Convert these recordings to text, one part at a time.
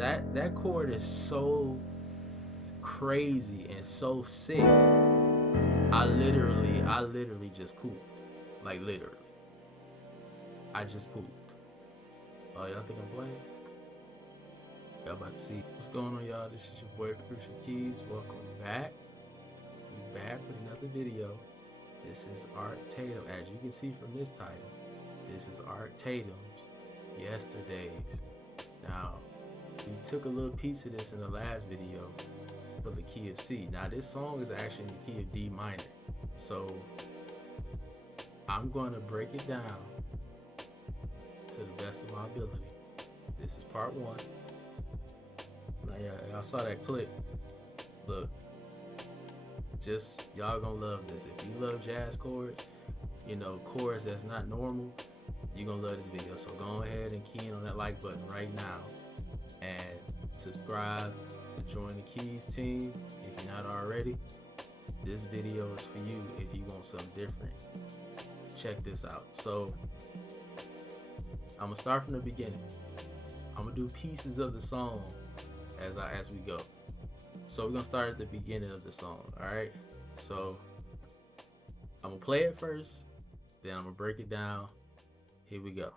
That chord is so crazy and so sick. I literally just pooped. Like literally. I just pooped. Oh, y'all think I'm playing? Y'all about to see what's going on, y'all. This is your boy Crucial Keys. Welcome back. We back with another video. This is Art Tatum. As you can see from this title, this is Art Tatum's Yesterdays. Now, we took a little piece of this in the last video for the key of C. Now, this song is actually in the key of D minor. So, I'm going to break it down to the best of my ability. This is part one. Now, y'all saw that clip. Look, just y'all gonna love this. If you love jazz chords, you know, chords that's not normal, you're gonna love this video. So go ahead and key in on that like button right now and subscribe to join the Keys team if you're not already. This video is for you if you want something different. Check this out. So I'm gonna start from the beginning. I'm gonna do pieces of the song as we go. So we're gonna start at the beginning of the song, all right? So I'm gonna play it first, then I'm gonna break it down. Here we go.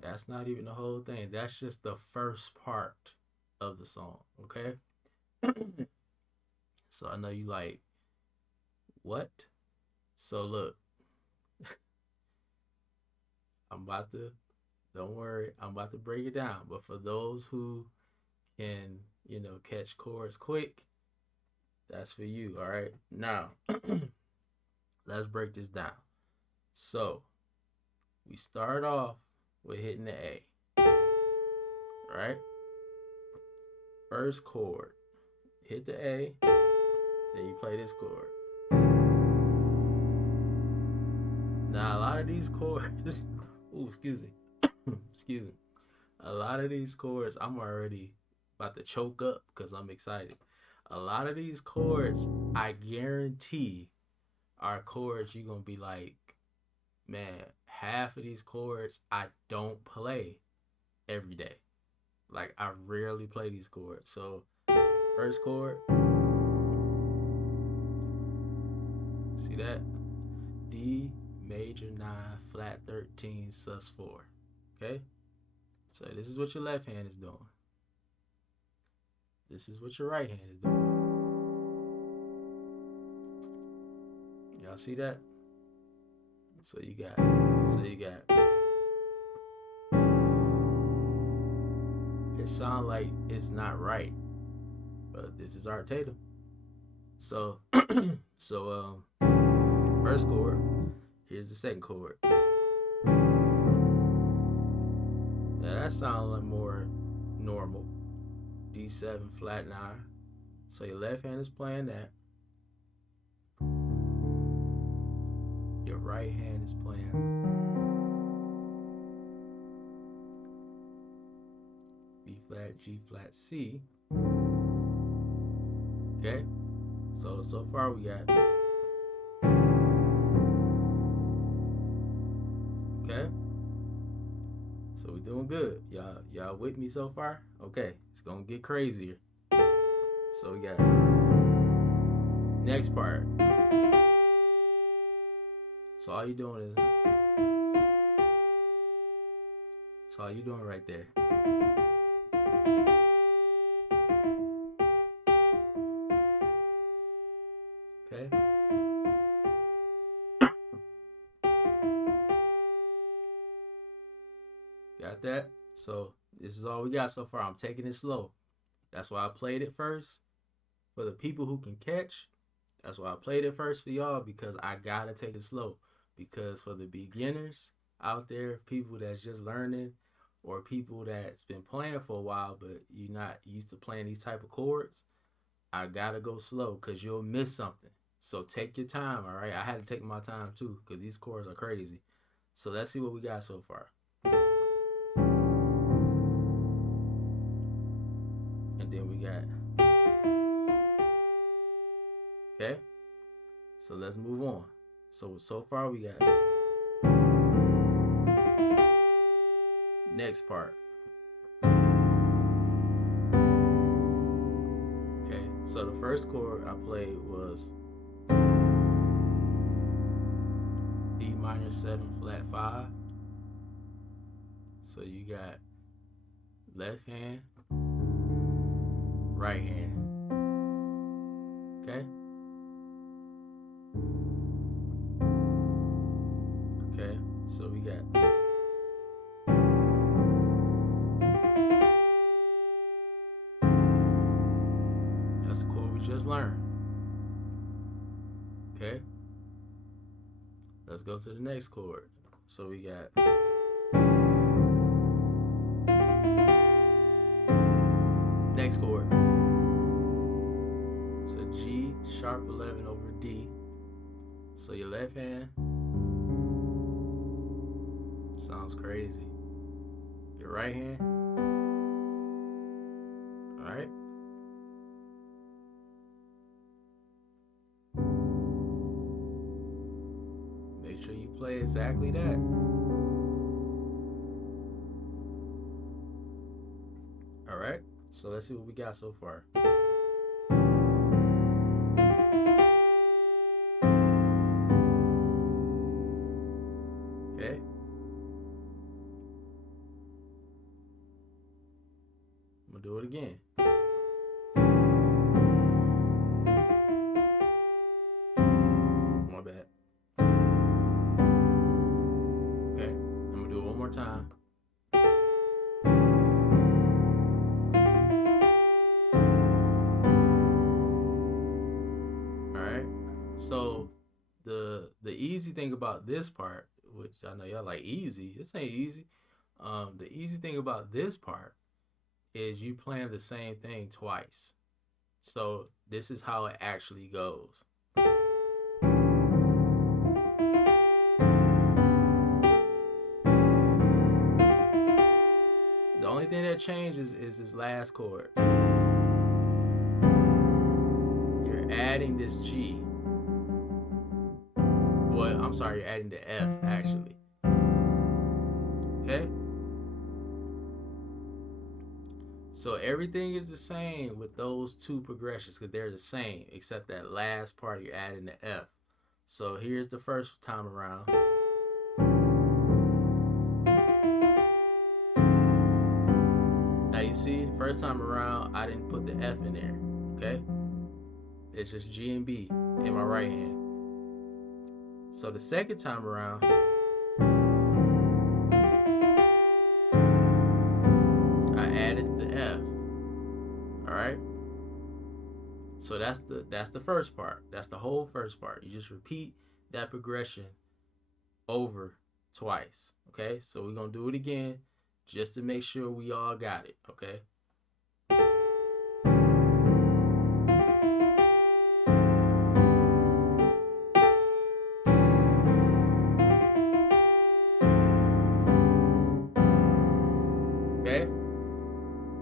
That's not even the whole thing. That's just the first part of the song, okay? So I know you like, what? So look, don't worry, I'm about to break it down. But for those who can, you know, catch chords quick, that's for you, all right? Now, let's break this down. So, we start off with hitting the A, right? First chord, hit the A, then you play this chord. Now, a lot of these chords, ooh, excuse me, excuse me. A lot of these chords, I'm already about to choke up because I'm excited. A lot of these chords, I guarantee, are chords you're going to be like, man, half of these chords I don't play every day. Like, I rarely play these chords. So, first chord, see that? D major 9, flat 13, sus 4. Okay? So, this is what your left hand is doing. This is what your right hand is doing. Y'all see that? So you got it sound like it's not right, but this is Art Tatum. So first chord, here's the second chord. Now that sounds like more normal. D7 flat 9. So your left hand is playing that. Your right hand is playing B flat, G flat, C. Okay? So far we got. Okay? So we doing good. Y'all with me so far? Okay, it's gonna get crazier. So we got next part. So all you doing right there. Okay? Got that? So this is all we got so far. I'm taking it slow. That's why I played it first. For the people who can catch, That's why I played it first for y'all, because I gotta take it slow. Because for the beginners out there, people that's just learning, or people that's been playing for a while but you're not used to playing these type of chords, I gotta go slow because you'll miss something. So take your time, all right? I had to take my time too because these chords are crazy. So let's see what we got so far. And then we got, okay? So let's move on. So far we got next part. Okay, so the first chord I played was D minor 7 flat 5. So you got left hand, right hand. Okay? Okay, so we got that's the chord we just learned. Okay? Let's go to the next chord. So we got next chord. So G sharp 11 over D. So your left hand sounds crazy. Your right hand. All right. Make sure you play exactly that. All right. So let's see what we got so far. Okay. I'm gonna do it again. My bad. Okay. I'm gonna do it one more time. So the easy thing about this part, which I know y'all like easy, this ain't easy. The easy thing about this part is you playing the same thing twice. So this is how it actually goes. The only thing that changes is this last chord. You're adding this G. Well, I'm sorry, you're adding the F, actually. Okay? So everything is the same with those two progressions because they're the same, except that last part you're adding the F. So here's the first time around. Now you see, the first time around, I didn't put the F in there, okay? It's just G and B in my right hand. So the second time around, I added the F. All right. So that's the first part. That's the whole first part. You just repeat that progression over twice. Okay. So we're gonna do it again just to make sure we all got it. Okay.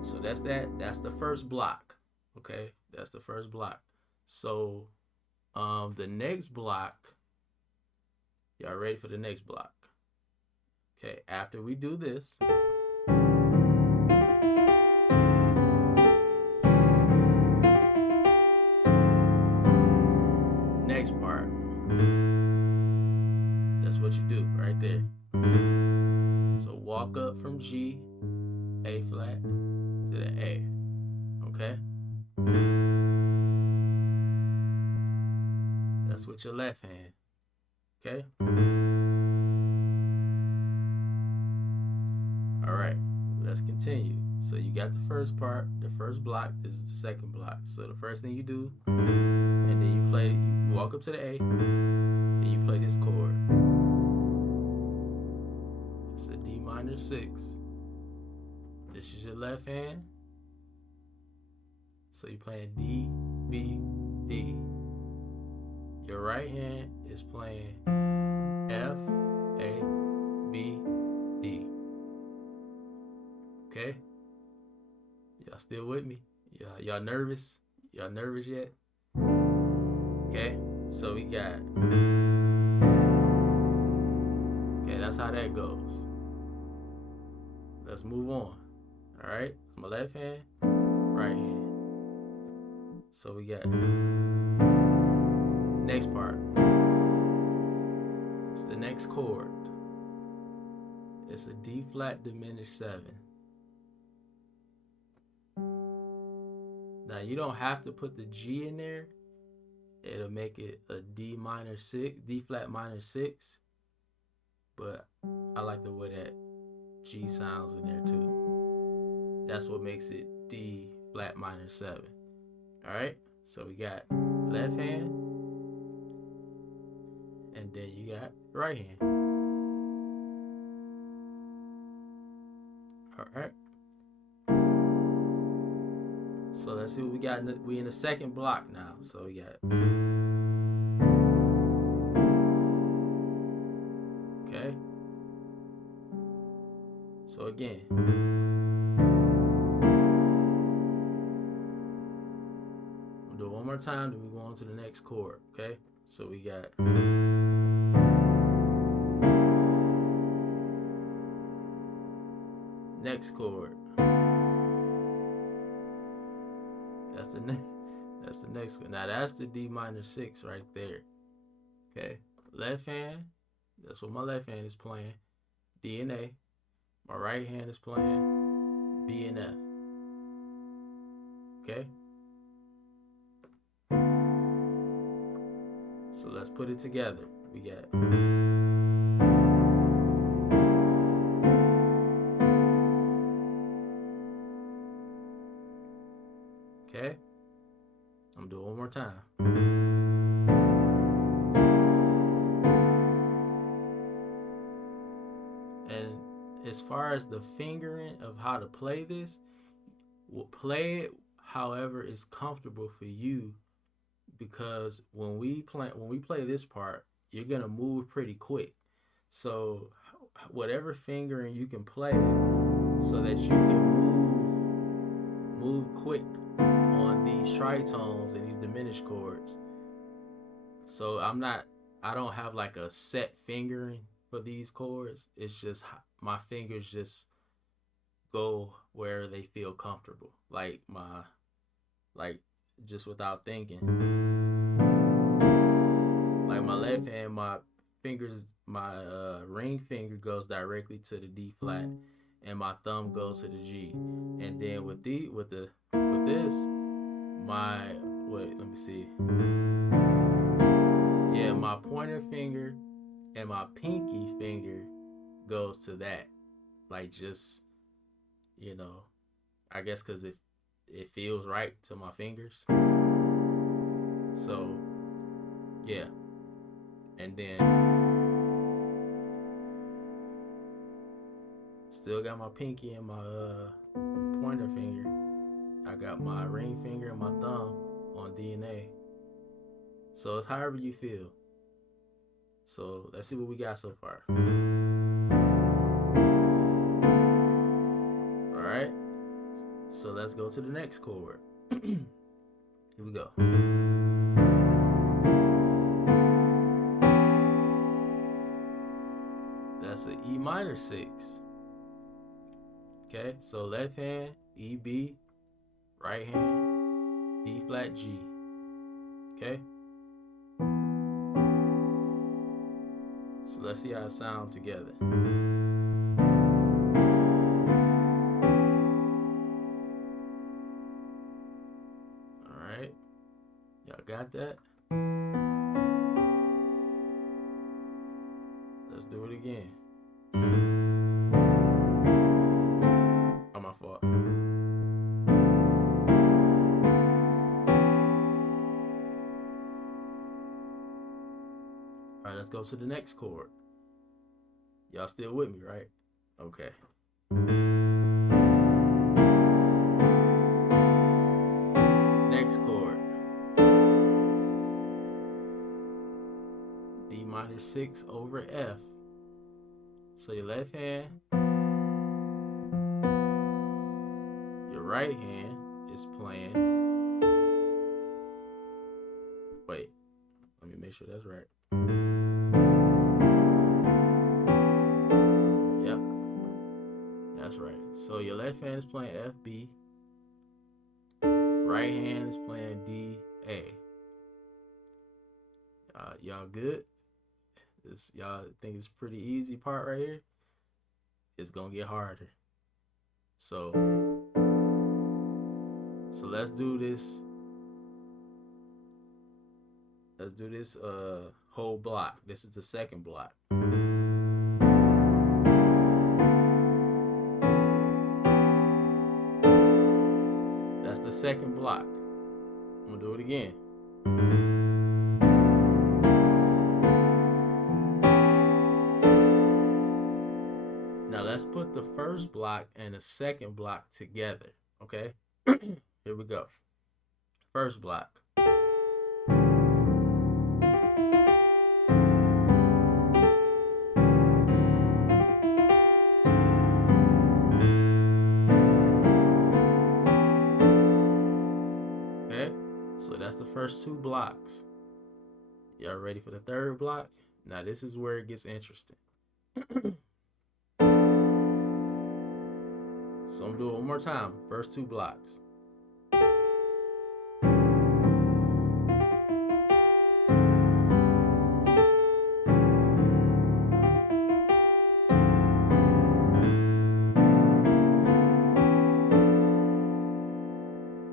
So that's the first block. Okay, that's the first block. So the next block, y'all ready for the next block? Okay, after we do this, next part, that's what you do right there. So walk up from G, A flat, to the A, okay? That's with your left hand, okay? All right, let's continue. So you got the first part, the first block, this is the second block. So the first thing you do, and then you play walk up to the A, and you play this chord. It's a D minor 6. This is your left hand. So you're playing D, B, D. Your right hand is playing F, A, B, D. Okay? Y'all still with me? Y'all nervous? Y'all nervous yet? Okay, so we got. Okay, that's how that goes. Let's move on. All right, my left hand, right hand. So we got next part. It's the next chord. It's a D flat diminished 7. Now you don't have to put the G in there. It'll make it a D minor 6, D flat minor 6. But I like the way that G sounds in there too. That's what makes it D flat minor 7. All right, so we got left hand, and then you got right hand. All right. So let's see what we got. We in the second block now. So we got. Okay. So again. We'll do it one more time, then we go on to the next chord. Okay. So we got. Next chord. That's the next one. Now that's the D minor 6 right there. Okay. Left hand. That's what my left hand is playing. D and A. My right hand is playing B and F. Okay. So let's put it together. We got. Okay. I'm doing it one more time. And as far as the fingering of how to play this, we'll play it however is comfortable for you, because when we play this part, you're gonna move pretty quick. So whatever fingering you can play so that you can move quick on these tritones and these diminished chords. So I don't have like a set fingering for these chords. It's just my fingers just go where they feel comfortable. Like just without thinking. Like my left hand, my ring finger goes directly to the D flat, and my thumb goes to the G. And then with this, let me see. Yeah, my pointer finger and my pinky finger goes to that. Like, just, I guess because it feels right to my fingers. So, yeah. And then still got my pinky and my pointer finger. I got my ring finger and my thumb on D and A. So it's however you feel. So let's see what we got so far. All right. So let's go to the next chord. Here we go. That's an E minor 6. Okay, so left hand, E, B, right hand, D flat, G. Okay? So let's see how it sounds together. Alright. Y'all got that? Let's do it again. Oh, my fault. All right, let's go to the next chord. Y'all still with me, right? Okay. Next chord. D minor 6 over F. So your left hand, your right hand is playing. Wait, let me make sure that's right. Yep, that's right. So your left hand is playing F, B. Right hand is playing D, A. Y'all good? Y'all think it's pretty easy part right here? It's gonna get harder. So let's do this. Let's do this whole block. This is the second block. That's the second block. I'm gonna do it again. Now let's put the first block and the second block together, okay? Here we go. First block. Okay, so that's the first two blocks. Y'all ready for the third block? Now this is where it gets interesting. So I'm gonna do it one more time. First two blocks.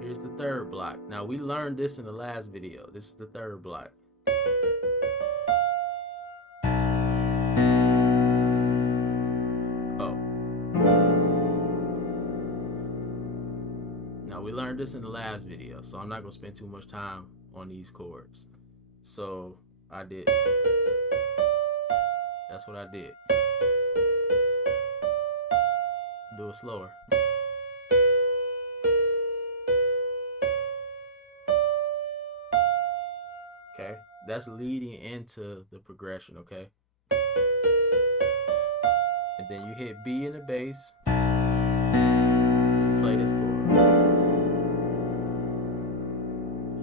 Here's the third block. Now we learned this in the last video. This is the third block. We learned this in the last video, so I'm not gonna spend too much time on these chords. So I did. That's what I did. Do it slower. Okay, that's leading into the progression, okay? And then you hit B in the bass, and you play this chord.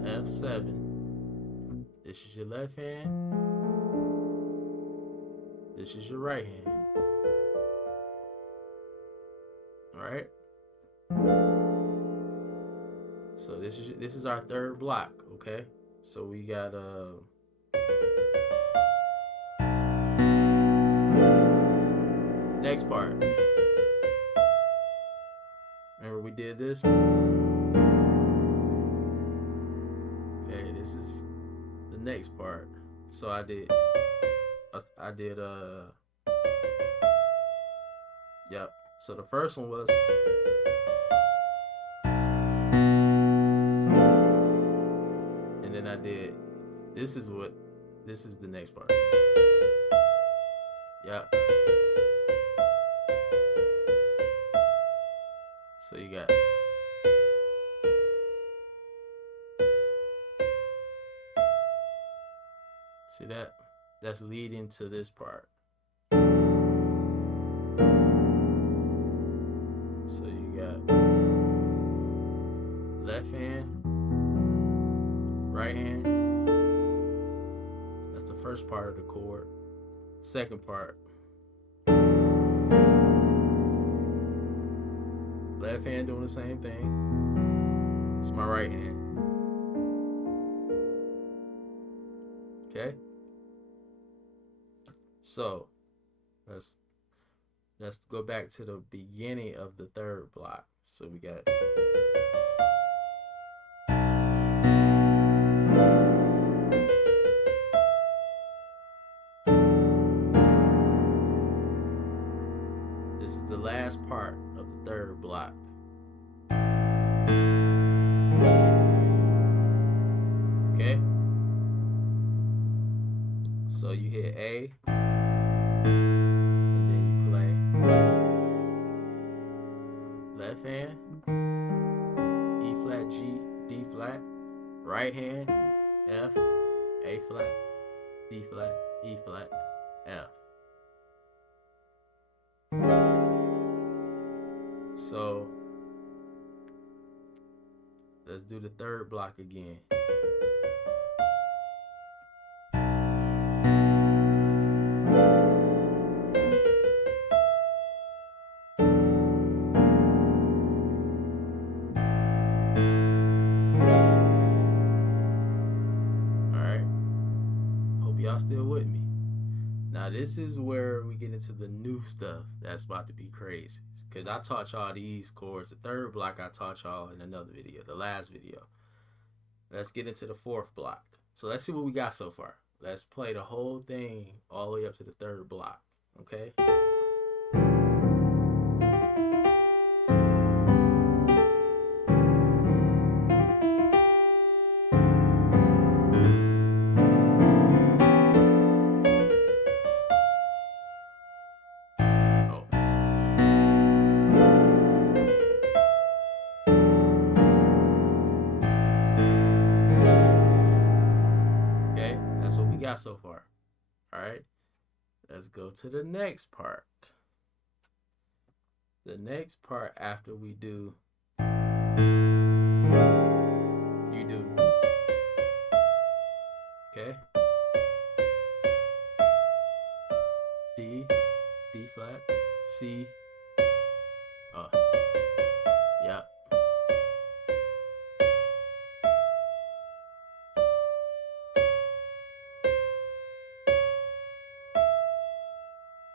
F7. This is your left hand. This is your right hand. All right. So this is our third block. Okay. So we got next part. Remember we did this? Okay, this is the next part. So I did yep. So the first one was and then I did this is the next part. Yep. So you got see that? That's leading to this part. So you got left hand, right hand. That's the first part of the chord. Second part. Left hand doing the same thing. It's my right hand. Okay? So let's go back to the beginning of the third block. So we got this is the last part of the third block. Okay? So you hit A, and then you play left hand, E flat, G, D flat, right hand, F, A flat, D flat, E flat, F. So let's do the third block again. Alright. Hope y'all still with me. Now this is where we get into the new stuff that's about to be crazy. Because I taught y'all these chords. The third block I taught y'all in another video, the last video. Let's get into the fourth block. So let's see what we got so far. Let's play the whole thing all the way up to the third block. Okay? So far. All right, let's go to the next part. The next part after we do, you do, okay, D, D flat, C, yeah.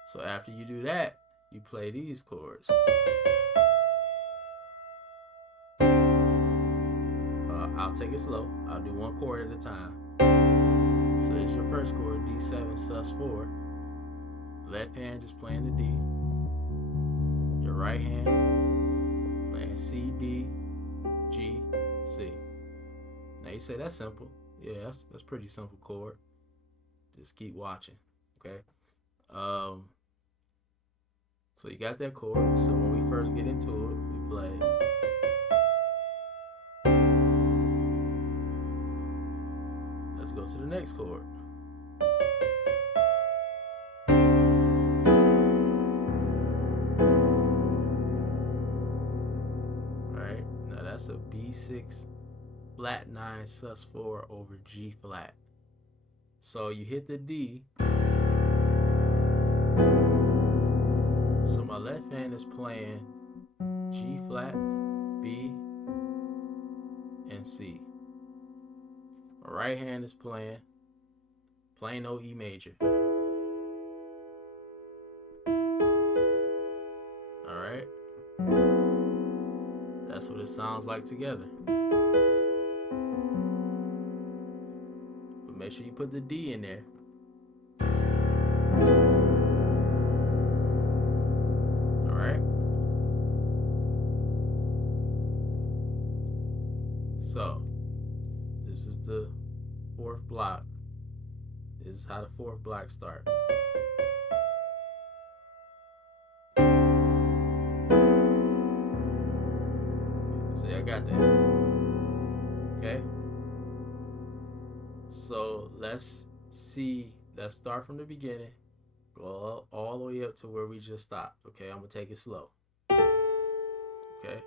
So after you do that, you play these chords. I'll take it slow. I'll do one chord at a time. So it's your first chord, D7 sus4. Left hand just playing the D. Your right hand playing C, D, G, C. Now you say that's simple. Yeah, that's pretty simple chord. Just keep watching, okay? So you got that chord. So when we first get into it, we play. Let's go to the next chord. Alright, now that's a B6 flat 9 sus4 over G flat. So you hit the D. So my left hand is playing G flat, B, and C. My right hand is playing plain old E major. Alright? That's what it sounds like together. But make sure you put the D in there. So, this is the fourth block. This is how the fourth block starts. See, I got that. Okay? So, let's start from the beginning. Go all the way up to where we just stopped. Okay, I'm going to take it slow. Okay?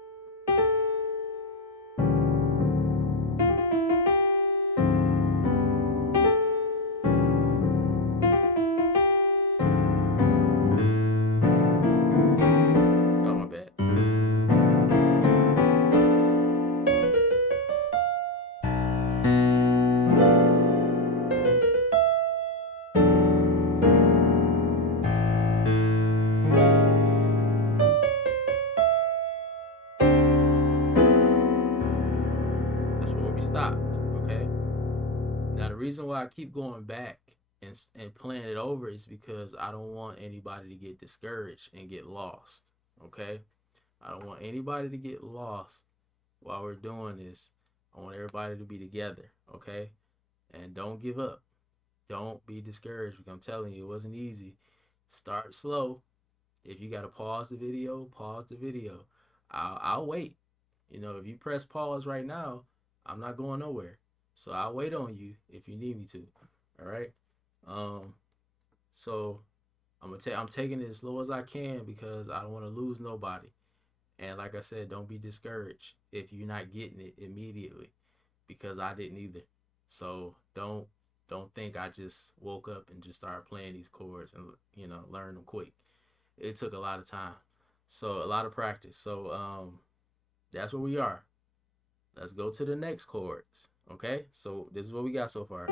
Stopped, okay? Now the reason why I keep going back and playing it over is because I don't want anybody to get discouraged and get lost, okay? I don't want anybody to get lost while we're doing this. I want everybody to be together, okay? And don't give up. Don't be discouraged. I'm telling you, it wasn't easy. Start slow. If you gotta pause the video, pause the video. I'll wait. You know, if you press pause right now, I'm not going nowhere. So I'll wait on you if you need me to. All right. So I'm taking it as slow as I can because I don't want to lose nobody. And like I said, don't be discouraged if you're not getting it immediately, because I didn't either. So don't think I just woke up and just started playing these chords and learn them quick. It took a lot of time, so a lot of practice. So that's where we are. Let's go to the next chords. Okay, so this is what we got so far.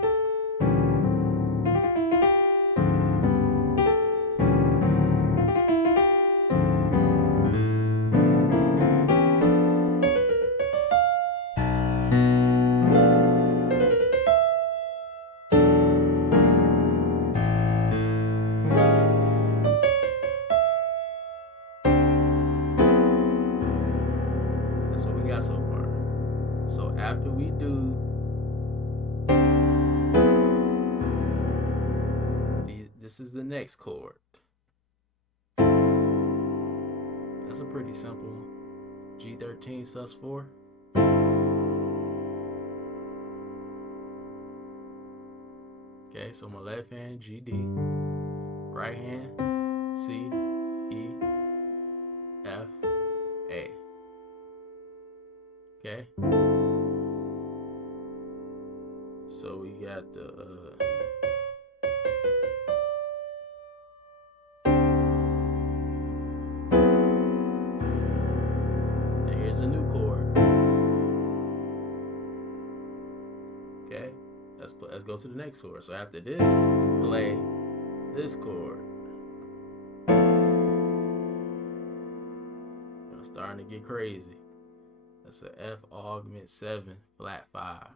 That's what we got so far. So after we do this is the next chord. That's a pretty simple G13 sus4. Okay, so my left hand G D, right hand C E F A. Okay. So we got the and here's a new chord. Okay, let's go to the next chord. So after this, we play this chord. I'm starting to get crazy. That's a F augment 7 flat 5.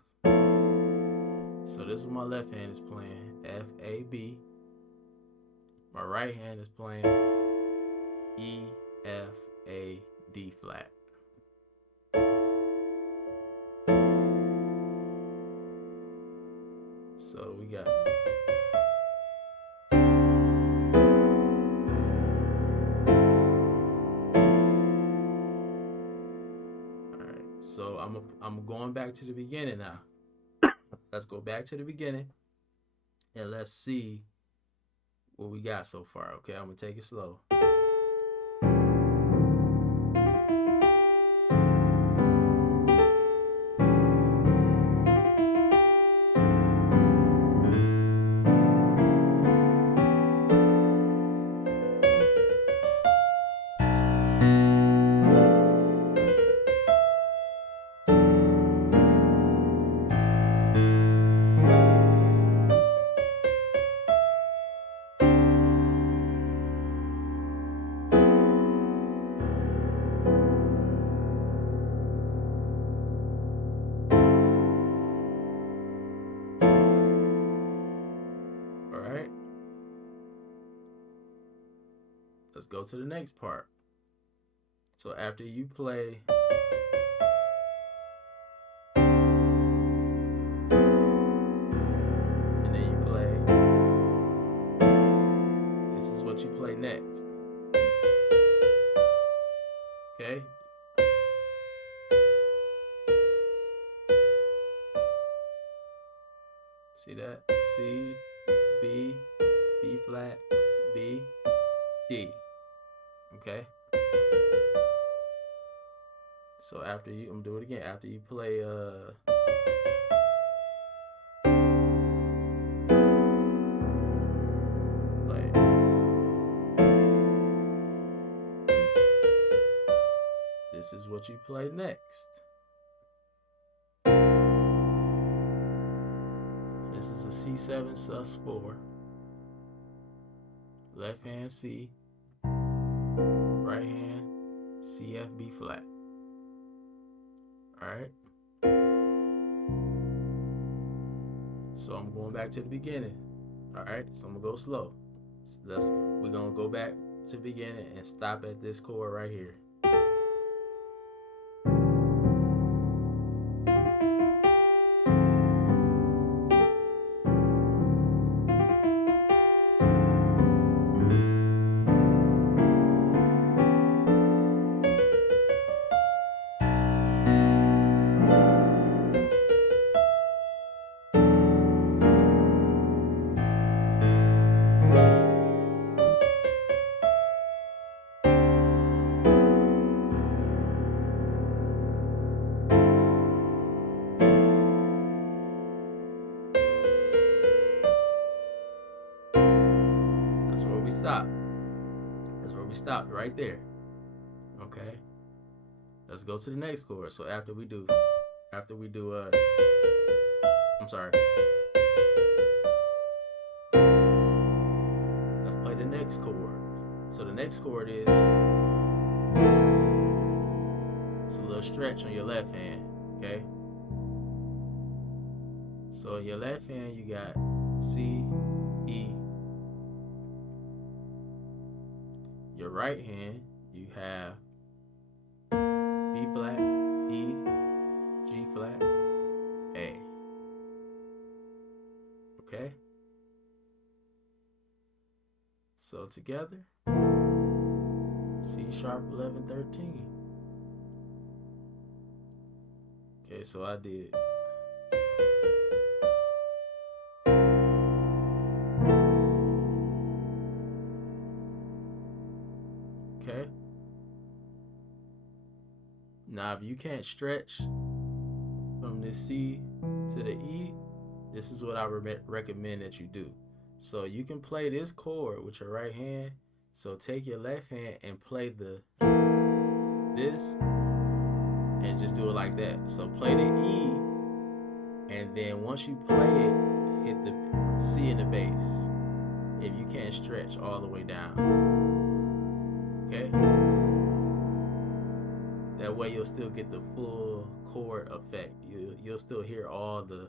So this is what my left hand is playing, F A B. My right hand is playing E F A D flat. So we got so I'm going back to the beginning now. Let's go back to the beginning and let's see what we got so far. Okay, I'm gonna take it slow. Let's go to the next part. So after you play and then you play, this is what you play next. Okay? See that? C, B, B flat, B, D. Okay? So after you, I'm gonna do it again. After you play this is what you play next. This is a C7 sus4. Left hand C, right hand C F B flat. Alright. So I'm going back to the beginning. Alright, so I'm gonna go slow. We're gonna go back to the beginning and stop at this chord right here. stopped. That's where we stopped, right there. Okay. Let's go to the next chord. So after we do I'm sorry. Let's play the next chord. So the next chord is, it's a little stretch on your left hand, okay? So in your left hand you got C, E. Your right hand you have B flat, E, G flat, A. Okay? So together, C sharp 11, 13. Okay, so I did. Okay. Now, if you can't stretch from the C to the E, this is what I recommend that you do. So you can play this chord with your right hand. So take your left hand and play this and just do it like that. So play the E, and then once you play it, hit the C in the bass if you can't stretch all the way down. Okay? That way you'll still get the full chord effect. You'll still hear all the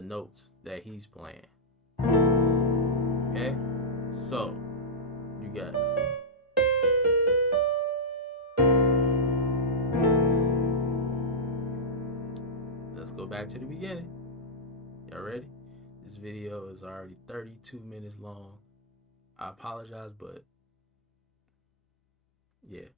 notes that he's playing. Okay? So, you got let's go back to the beginning. Y'all ready? This video is already 32 minutes long. I apologize, but yeah.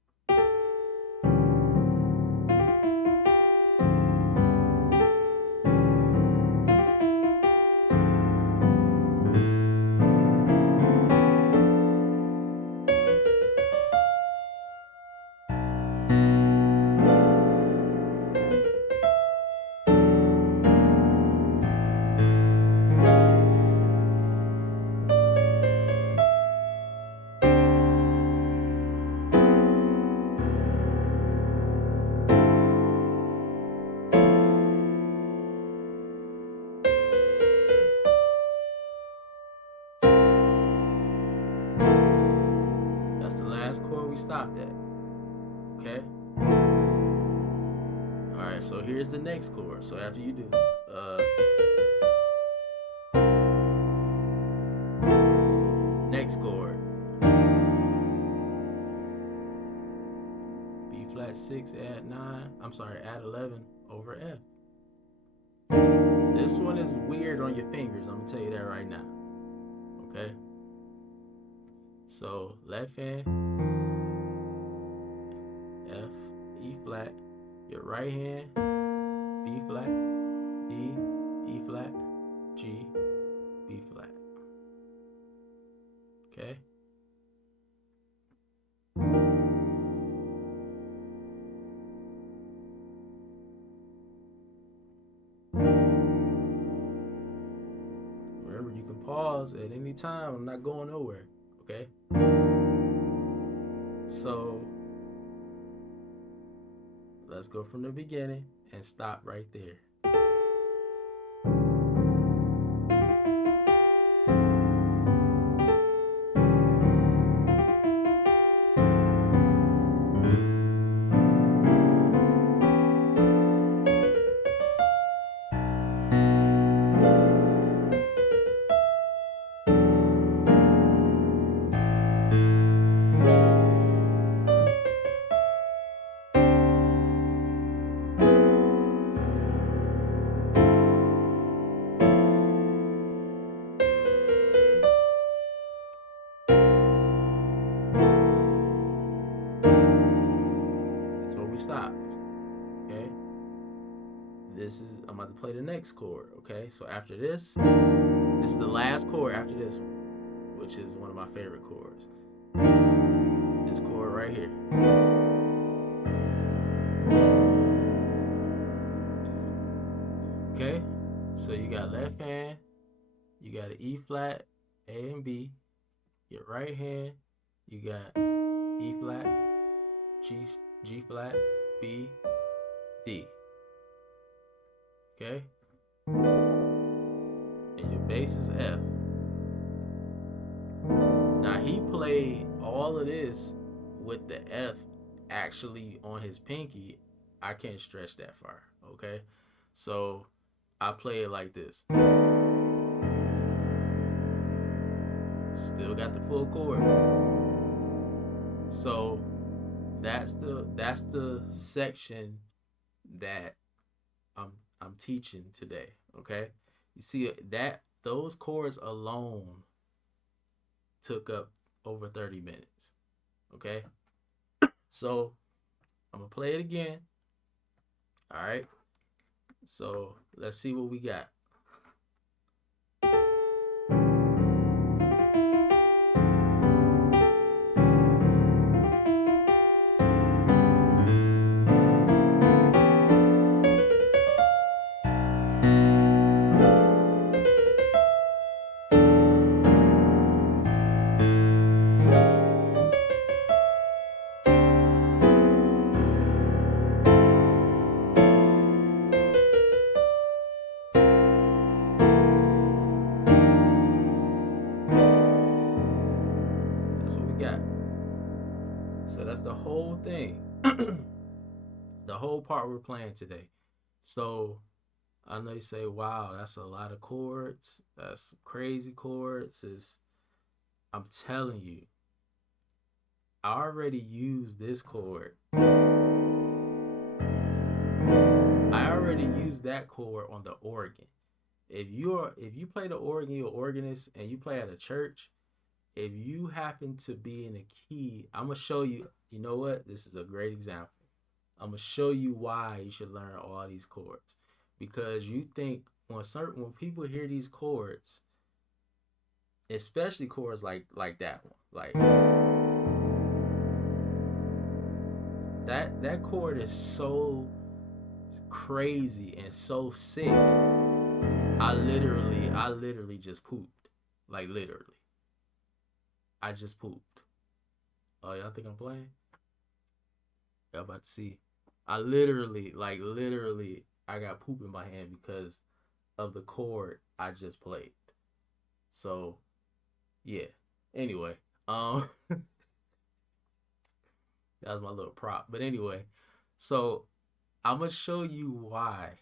Chord we stopped at. Okay? Alright, so here's the next chord. So after you do next chord, B flat 6 add 9, I'm sorry, add 11 over F. This one is weird on your fingers, I'm gonna tell you that right now. Okay? So left hand, F, E flat. Your right hand, B flat, D, E flat, G, B flat. Okay? Remember, you can pause at any time. I'm not going nowhere. Okay? So let's go from the beginning and stop right there. We stopped. Okay, I'm about to play the next chord. Okay, so after this is the last chord after this one, which is one of my favorite chords. This chord right here. Okay, so you got left hand, you got an E flat, A and B, Your right hand, you got E flat, G flat, B, D. Okay? And your bass is F. Now he played all of this with the F actually on his pinky. I can't stretch that far, okay? So I play it like this. Still got the full chord. So that's the section that I'm teaching today, okay? You see that those chords alone took up over 30 minutes, okay? So I'm gonna play it again. All right. So let's see what we got. That's what we got. So that's the whole thing. The whole part we're playing today. So I know you say, wow, that's a lot of chords. That's crazy chords. I'm telling you, I already used this chord. I already used that chord on the organ. If you play the organ, you're an organist, and you play at a church, if you happen to be in a key, I'm gonna show you. You know what? This is a great example. I'm gonna show you why you should learn all these chords, because you think when people hear these chords, especially chords like that one, like that chord is so crazy and so sick. I literally just pooped. Like literally. I just pooped. Oh, y'all think I'm playing? Y'all about to see. I literally, I got poop in my hand because of the chord I just played. So, yeah. Anyway, that was my little prop. But anyway, so I'm gonna show you why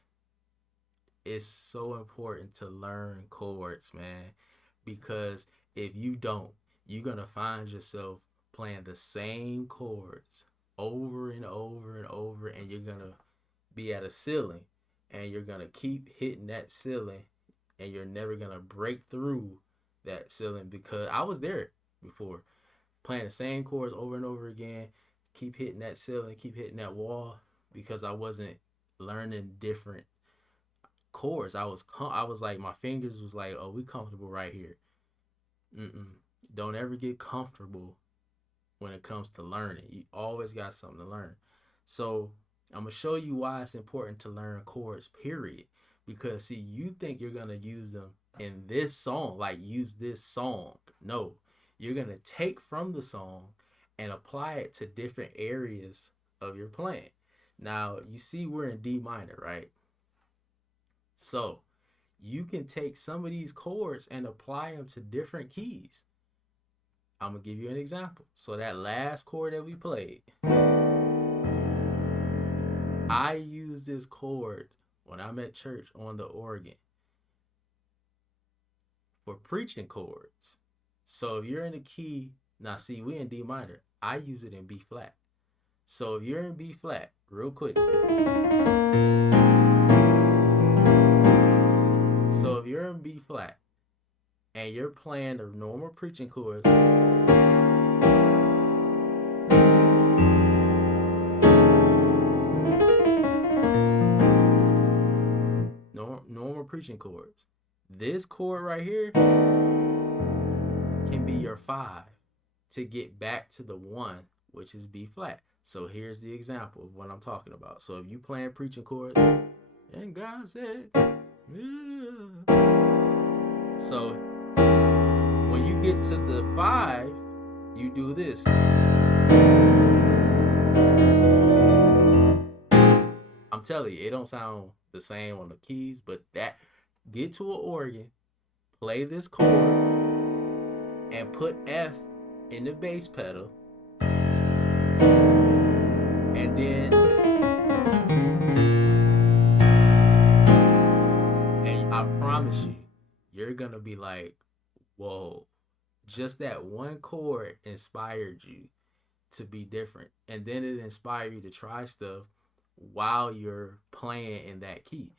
it's so important to learn chords, man. Because if you don't, you're gonna find yourself playing the same chords over and over and over, and you're gonna be at a ceiling, and you're gonna keep hitting that ceiling, and you're never gonna break through that ceiling. Because I was there before, playing the same chords over and over again, keep hitting that ceiling, keep hitting that wall, because I wasn't learning different chords. I was like, my fingers was like, oh, we comfortable right here. Don't ever get comfortable when it comes to learning. You always got something to learn. So I'm gonna show you why it's important to learn chords, period. Because see, you think you're gonna use them in this song, like use this song. No, you're gonna take from the song and apply it to different areas of your playing. Now you see we're in D minor, right? So you can take some of these chords and apply them to different keys. I'm going to give you an example. So that last chord that we played, I used this chord when I'm at church on the organ for preaching chords. So if you're in the key, now see, we in D minor. I use it in B flat. So if you're in B flat, real quick. So if you're in B flat and you're playing the normal preaching chords, normal preaching chords, this chord right here can be your 5 to get back to the 1, which is B flat. So here's the example of what I'm talking about. So if you playing preaching chords, and God said, yeah. So when you you get to the 5, you do this. I'm telling you, it don't sound the same on the keys, but that get to an organ, play this chord, and put F in the bass pedal, and then and I promise you, you're gonna be like, whoa, just that one chord inspired you to be different. And then it inspired you to try stuff while you're playing in that key.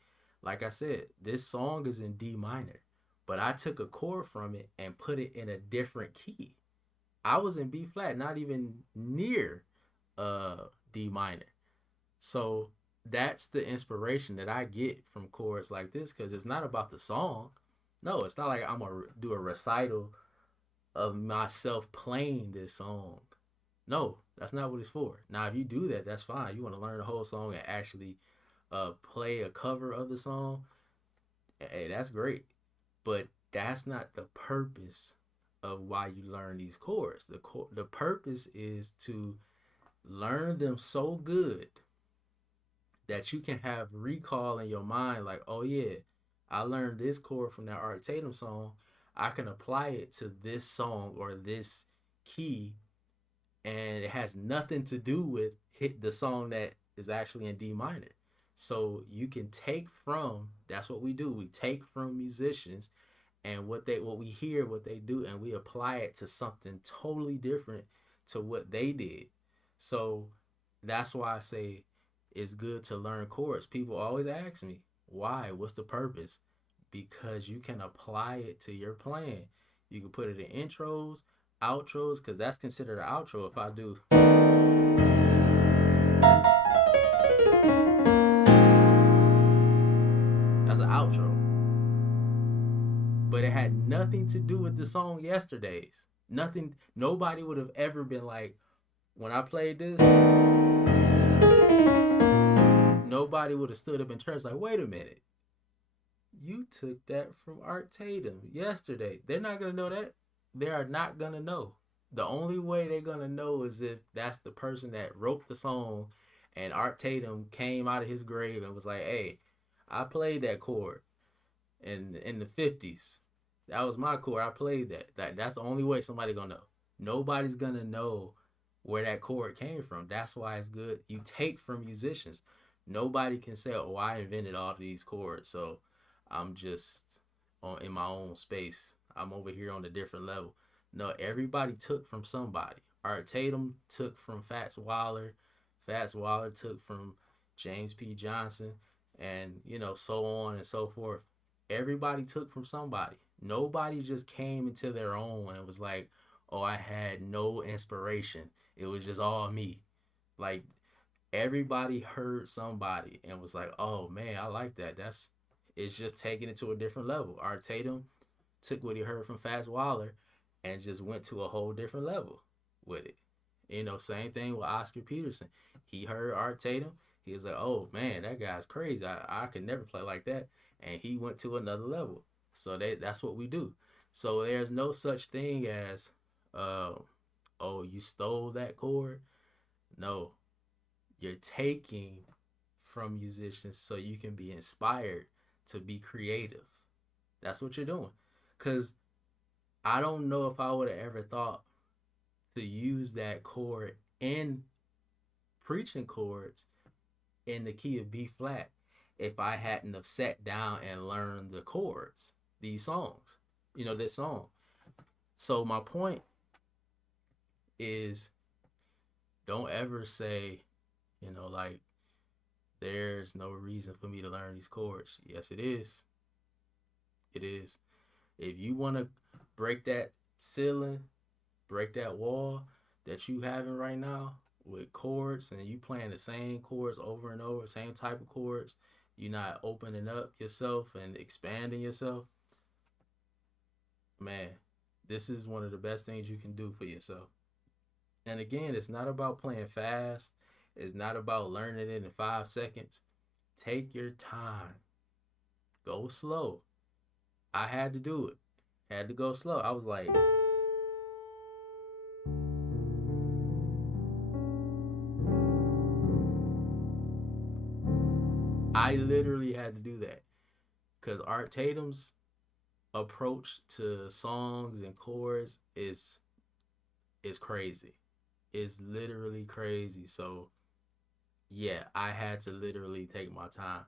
Like I said, this song is in D minor, but I took a chord from it and put it in a different key. I was in B flat, not even near D minor. So that's the inspiration that I get from chords like this, because it's not about the song. No, it's not like I'm gonna do a recital of myself playing this song. No, that's not what it's for. Now, if you do that, that's fine. You want to learn the whole song and actually play a cover of the song, hey, that's great. But that's not the purpose of why you learn these chords. The purpose is to learn them so good that you can have recall in your mind, like, oh yeah, I learned this chord from that Art Tatum song. I can apply it to this song or this key, and it has nothing to do with the song that is actually in D minor. So you can take from, that's what we do. We take from musicians and what we hear, what they do, and we apply it to something totally different to what they did. So that's why I say it's good to learn chords. People always ask me, why? What's the purpose? Because you can apply it to your playing. You can put it in intros, outros, because that's considered an outro if I do. That's an outro. But it had nothing to do with the song Yesterday's. Nothing, nobody would have ever been like, when I played this, nobody would have stood up in church like, wait a minute. You took that from Art Tatum yesterday. They're not going to know that. They are not going to know. The only way they're going to know is if that's the person that wrote the song and Art Tatum came out of his grave and was like, hey, I played that chord in the 50s. That was my chord. I played that. That's the only way somebody's going to know. Nobody's going to know where that chord came from. That's why it's good. You take from musicians. Nobody can say, oh, I invented all these chords, so I'm just in my own space. I'm over here on a different level. No, everybody took from somebody. Art Tatum took from Fats Waller. Fats Waller took from James P. Johnson, and so on and so forth. Everybody took from somebody. Nobody just came into their own and was like, oh, I had no inspiration. It was just all me. Like, everybody heard somebody and was like, oh man, I like that. It's just taking it to a different level. Art Tatum took what he heard from Fats Waller and just went to a whole different level with it. Same thing with Oscar Peterson. He heard Art Tatum. He was like, oh man, that guy's crazy. I could never play like that. And he went to another level. So that's what we do. So there's no such thing as, oh, you stole that chord. No, you're taking from musicians so you can be inspired to be creative. That's what you're doing. Because I don't know if I would have ever thought to use that chord in preaching chords in the key of B flat if I hadn't have sat down and learned the chords, these songs, this song. So my point is, don't ever say, like, there's no reason for me to learn these chords. Yes, it is. It is. If you want to break that ceiling, break that wall that you having right now with chords, and you playing the same chords over and over, same type of chords, you're not opening up yourself and expanding yourself, man, this is one of the best things you can do for yourself. And again, it's not about playing fast. It's not about learning it in 5 seconds. Take your time. Go slow. I had to do it. Had to go slow. I was like, I literally had to do that because Art Tatum's approach to songs and chords is crazy. It's literally crazy. So yeah, I had to literally take my time.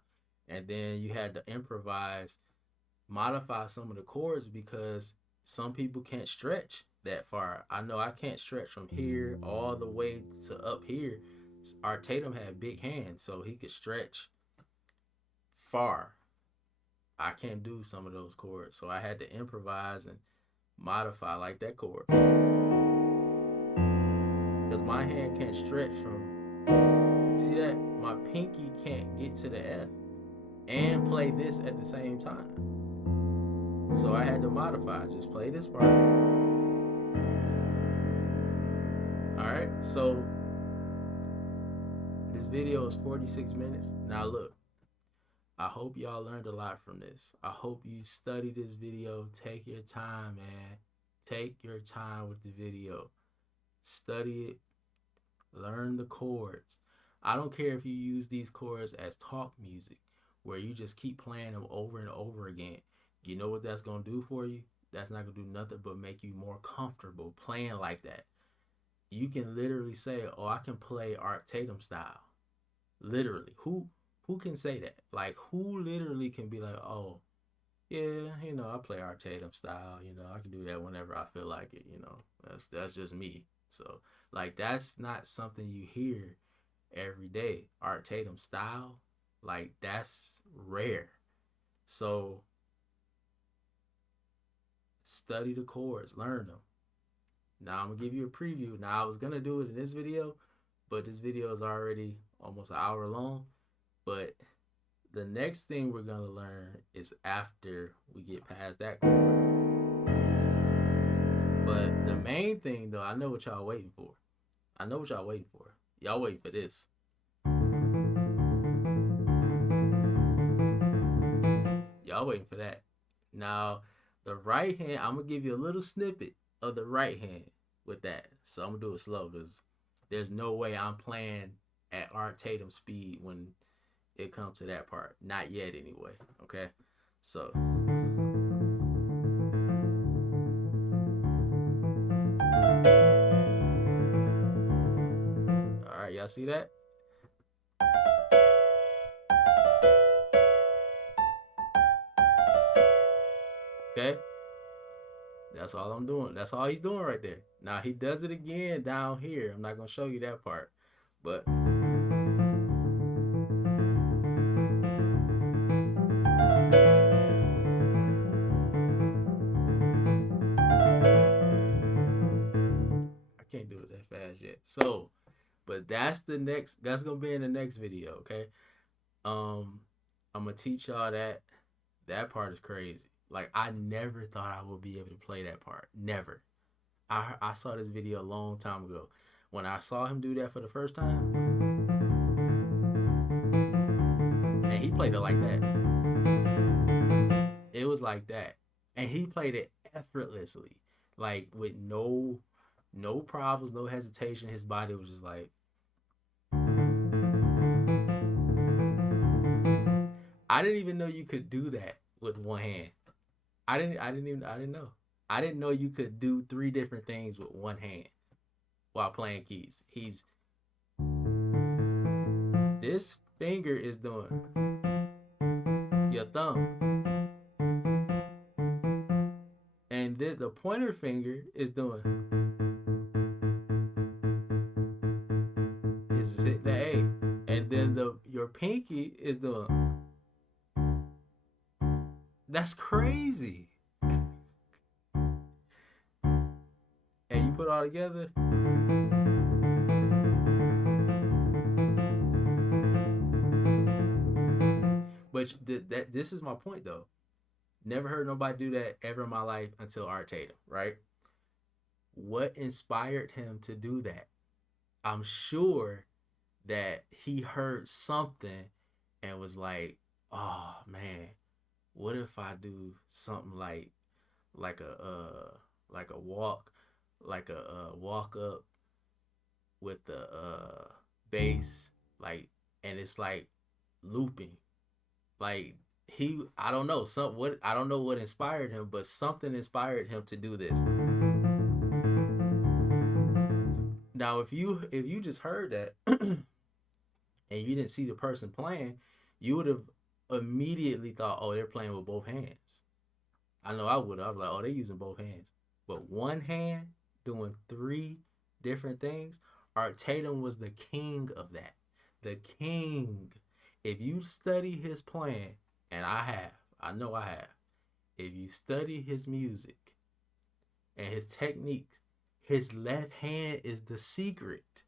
And then you had to improvise, modify some of the chords because some people can't stretch that far. I know I can't stretch from here all the way to up here. Art Tatum had big hands, so he could stretch far. I can't do some of those chords, so I had to improvise and modify like that chord because my hand can't stretch from. See that? My pinky can't get to the F and play this at the same time. So I had to modify. Just play this part. Alright, so this video is 46 minutes. Now look, I hope y'all learned a lot from this. I hope you study this video. Take your time, man. Take your time with the video. Study it. Learn the chords. I don't care if you use these chords as talk music, where you just keep playing them over and over again. You know what that's going to do for you? That's not going to do nothing but make you more comfortable playing like that. You can literally say, oh, I can play Art Tatum style. Literally. Who can say that? Like, who literally can be like, oh, yeah, I play Art Tatum style. I can do that whenever I feel like it. That's just me. So, like, that's not something you hear every day. Art Tatum style, like, that's rare. So study the chords, learn them. Now I'm gonna give you a preview. Now I was gonna do it in this video, but this video is already almost an hour long. But the next thing we're gonna learn is after we get past that chord. But the main thing though, I know what y'all waiting for. Y'all waiting for this. Y'all waiting for that. Now, the right hand, I'm going to give you a little snippet of the right hand with that. So I'm going to do it slow because there's no way I'm playing at Art Tatum speed when it comes to that part. Not yet anyway. Okay? So. Alright, y'all see that? Okay? That's all I'm doing. That's all he's doing right there. Now he does it again down here. I'm not going to show you that part. But I can't do it that fast yet. So, but that's going to be in the next video, okay? I'm going to teach y'all that part is crazy. Like, I never thought I would be able to play that part. Never. I saw this video a long time ago. When I saw him do that for the first time, and he played it like that. It was like that. And he played it effortlessly. Like, with no problems, no hesitation. His body was just like. I didn't even know you could do that with one hand. I didn't know. I didn't know you could do 3 different things with one hand while playing keys. This finger is doing your thumb. And the pointer finger is doing. It's just hitting the A. And then your pinky is doing. That's crazy. And you put it all together. But this is my point though. Never heard nobody do that ever in my life until Art Tatum, right? What inspired him to do that? I'm sure that he heard something and was like, oh man, what if I do something like a walk up with the bass, like, and it's like looping, Like I don't know, I don't know what inspired him, but something inspired him to do this. Now, if you just heard that and you didn't see the person playing, you would have immediately thought, oh, they're playing with both hands. I know I would have. I was like, oh, they're using both hands. But one hand doing three different things. Art Tatum was the king of that. The king. If you study his playing, and I know I have. If you study his music and his techniques, his left hand is the secret.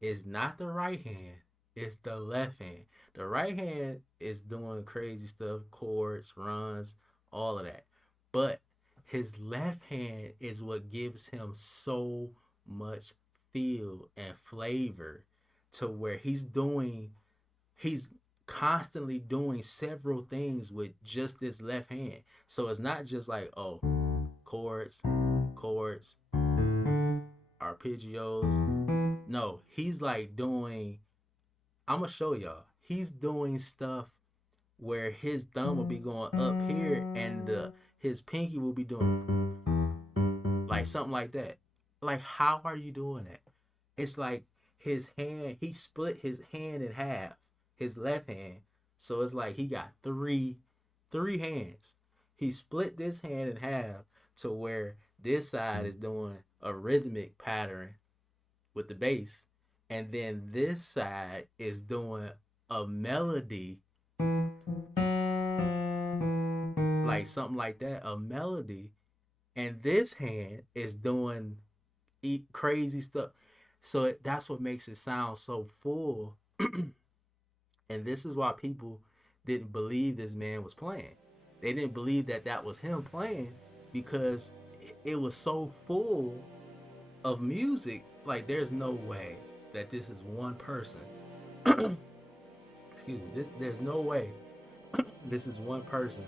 It's not the right hand, it's the left hand. The right hand is doing crazy stuff, chords, runs, all of that. But his left hand is what gives him so much feel and flavor to where he's constantly doing several things with just this left hand. So it's not just like, oh, chords, chords, arpeggios. No, he's like doing, I'm gonna show y'all. He's doing stuff where his thumb will be going up here and his pinky will be doing like something like that. Like, how are you doing that? It's like his hand, he split his hand in half, his left hand. So it's like he got three hands. He split this hand in half to where this side is doing a rhythmic pattern with the bass, and then this side is doing a melody, like something like that, a melody, and this hand is doing crazy stuff. So that's what makes it sound so full. And this is why people didn't believe this man was playing. They didn't believe that that was him playing because it was so full of music. Like, there's no way that this is one person. Excuse me. There's no way this is one person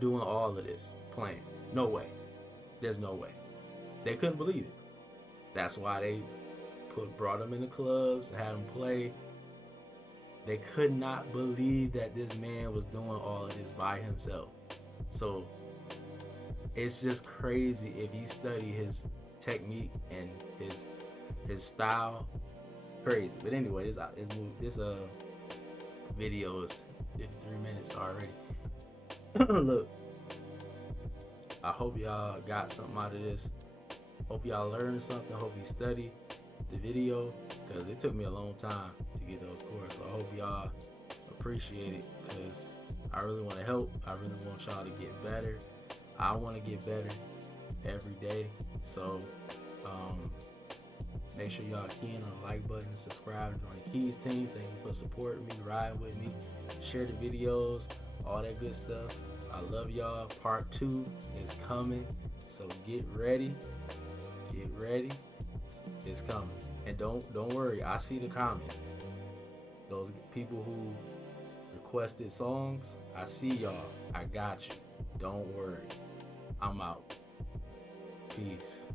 doing all of this playing. No way. There's no way. They couldn't believe it. That's why they brought him in the clubs and had him play. They could not believe that this man was doing all of this by himself. So it's just crazy if you study his technique and his style. Crazy. But anyway, this video is 53 minutes already. Look, I hope y'all got something out of this. Hope y'all learned something. Hope you study the video, because it took me a long time to get those chords. So I hope y'all appreciate it, because I really want to help. I really want y'all to get better. I want to get better every day. So make sure y'all key in on the like button, subscribe, join the Keys team. Thank you for supporting me, riding with me, share the videos, all that good stuff. I love y'all. Part 2 is coming, so get ready. Get ready. It's coming. And don't worry, I see the comments. Those people who requested songs, I see y'all. I got you. Don't worry. I'm out. Peace.